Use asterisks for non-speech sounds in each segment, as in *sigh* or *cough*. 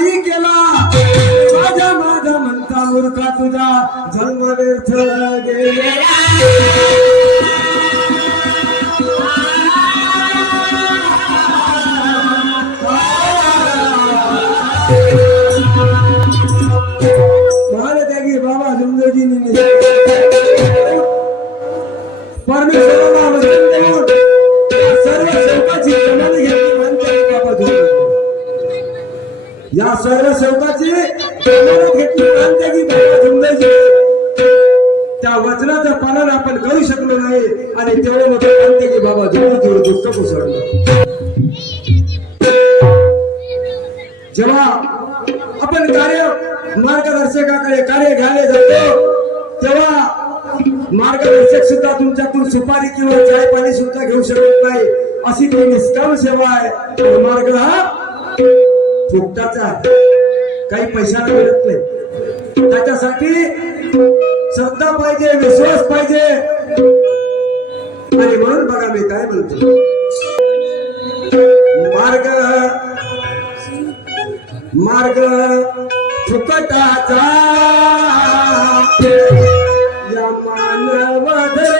नाही केला. माझ्या माझा म्हणता मूर्खा तुझा जन्म व्यर्थ गेलेला महाराजांनी *laughs* जेव्हा आपण कार्य मार्गदर्शकाकडे कार्य घ्यायला जातो तेव्हा मार्गदर्शक सुद्धा तुमच्यातून सुपारी किंवा चाय पाणी सुद्धा घेऊ शकत नाही. अशी ती निष्काम सेवा आहे. मार्ग हा फुकटाचा काही पैशाला मिळत नाही. त्याच्यासाठी श्रद्धा पाहिजे विश्वास पाहिजे. आणि म्हणून बघा मी काय म्हणतो. मार्ग. मार्ग फुकटाचा. या मानव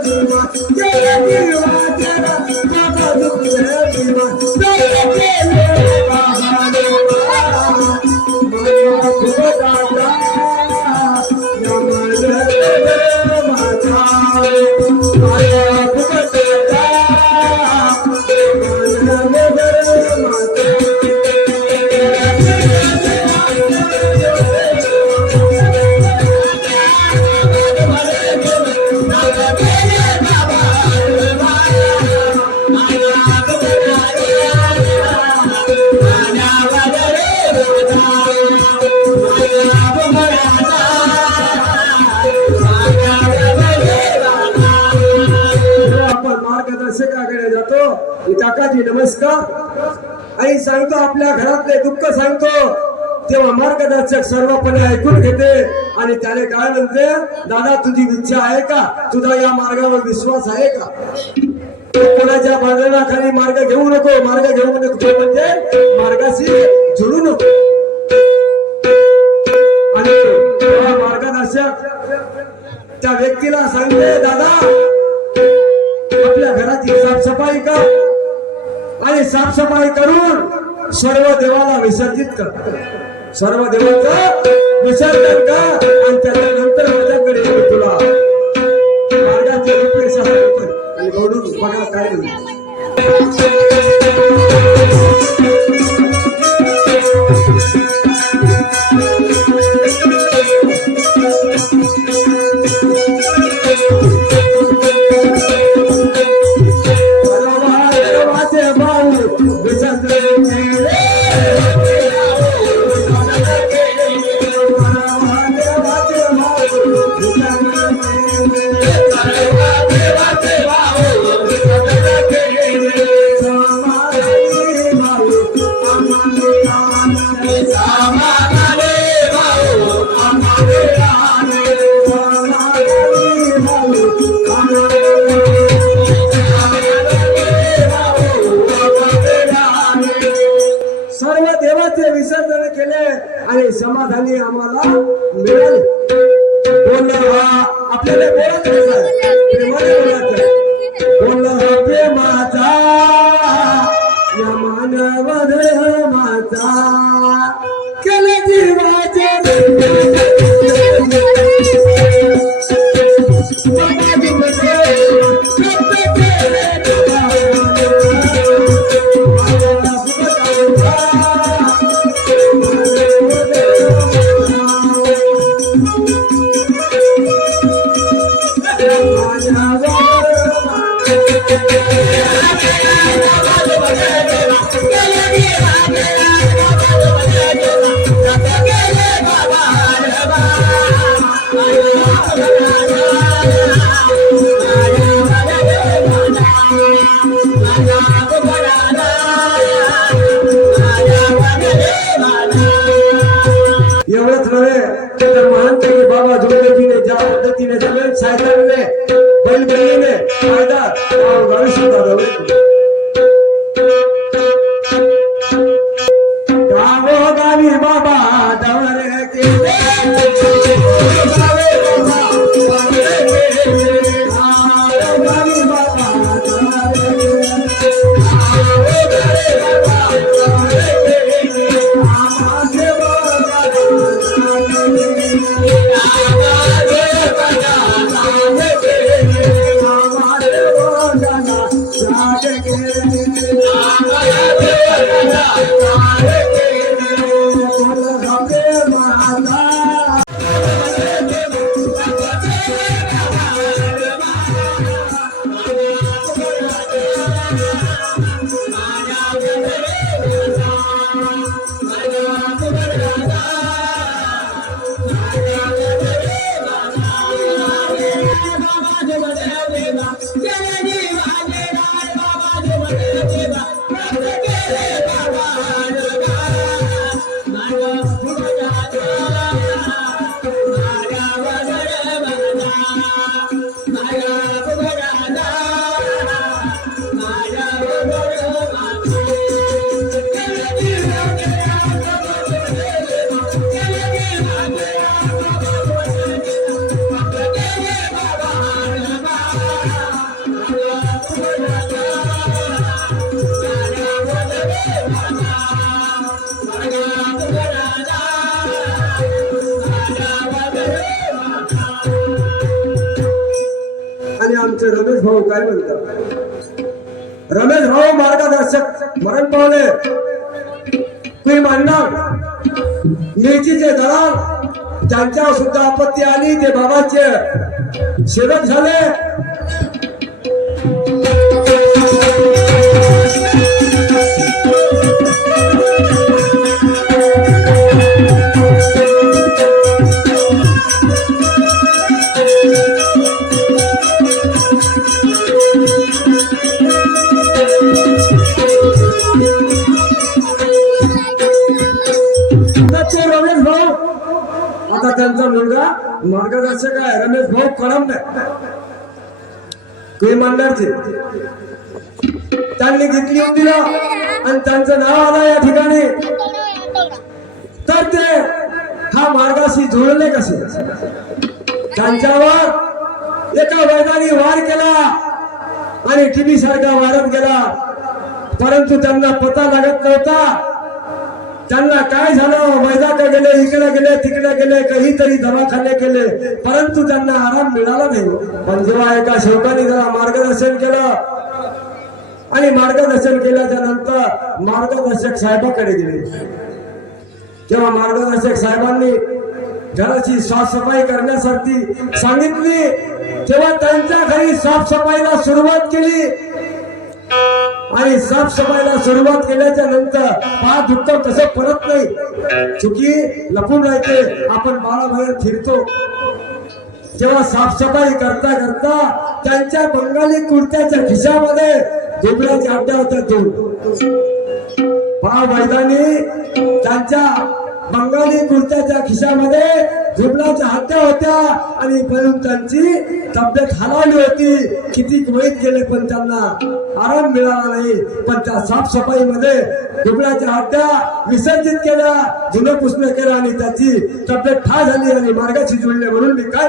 Jai Jiva, Jai Jiva, Jai Jiva, Jai Jiva, Jai Jiva, की नमस्कार. आई सांगतो आपल्या घरातले दुःख सांगतो. तेव्हा मार्गदर्शक सर्वपणे ऐकून घेते. आणि त्याने काय म्हणते? दादा तुझी इच्छा आहे का? तुझा या मार्गावर विश्वास आहे का? तो कोणाच्या बंधनाखाली मार्ग घेऊ नको. मार्ग घेऊ नको. म्हणजे मार्गाशी जुळू नको. आणि मार्गदर्शक त्या व्यक्तीला सांगते दादा आपल्या घराची साफसफाई का? आणि साफसफाई करून सर्व देवाला विसर्जित कर सर्व देवाचं विसर्जन कर आणि त्याच्यानंतर माझ्याकडे येऊ तुला मार्गाचे रूपरेषा सांगतोय. आणि म्हणून बघा काय आणि समाधानी आम्हाला. मिळाले. Yeah. आणि रमेश भाऊ काय म्हणतात? रमेश भाऊ मार्गदर्शक मरण पावले. तुम्ही मांडणार नीचीचे दलाल त्यांच्यावर सुद्धा आपत्ती आली ते बाबाचे सेवक झाले. त्यांचा मुलगा मार्गदर्शक आहे. रमेश भाऊ कळंब. ते. मंडळचे त्यांनी घेतली होती ना? आणि त्यांचं नाव आलं या ठिकाणी. तर ते हा मार्गाशी जुळले कसे? त्यांच्यावर एका वैदानी वार केला आणि टीव्ही सारखा वारत गेला. परंतु त्यांना पता लागत नव्हता. त्यांना काय झालं? वैजाकडे गेले इकडे गेले तिकडे गेले काहीतरी दवाखाने केले. परंतु त्यांना आराम मिळाला नाही. पण जेव्हा एका शेवकाने जरा मार्गदर्शन केलं आणि मार्गदर्शन केल्याच्यानंतर मार्गदर्शक साहेबाकडे गेले. तेव्हा मार्गदर्शक साहेबांनी घराची साफसफाई करण्यासाठी सांगितली तेव्हा त्यांच्या घरी साफसफाईला सुरुवात केली. आणि साफसफाईला सुरुवात केल्याच्यानंतर पा दुःख कसं परत नाही. चुकी लपून राहते. आपण बाळाबाहेर फिरतो. जेव्हा साफसफाई करता करता त्यांच्या बंगाली कुर्त्याच्या खिशामध्ये दुबऱ्याच्या अड्ड्या होत्या दोन पहा मैदानी त्यांच्या बंगाली कुर्त्याच्या खिशामध्ये झुबलाच्या हत्या होत्या आणि म्हणून त्यांची तब्येत हलावली होती. किती वैत गेले पण त्यांना आराम मिळाला नाही. पण त्या साफसफाईमध्ये झुबलाच्या हत्या विसर्जित केल्या जुनं पुसणं केलं आणि त्याची तब्येत ठा झाली आणि मार्गाशी जुळले म्हणून मी काय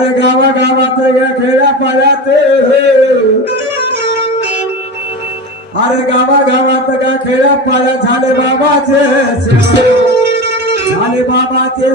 अरे गावा गावात गे खेड्या पाड्यात अरे गावा गावात गा खेड्या पाड्या झाले बाबाचे झाले बाबाचे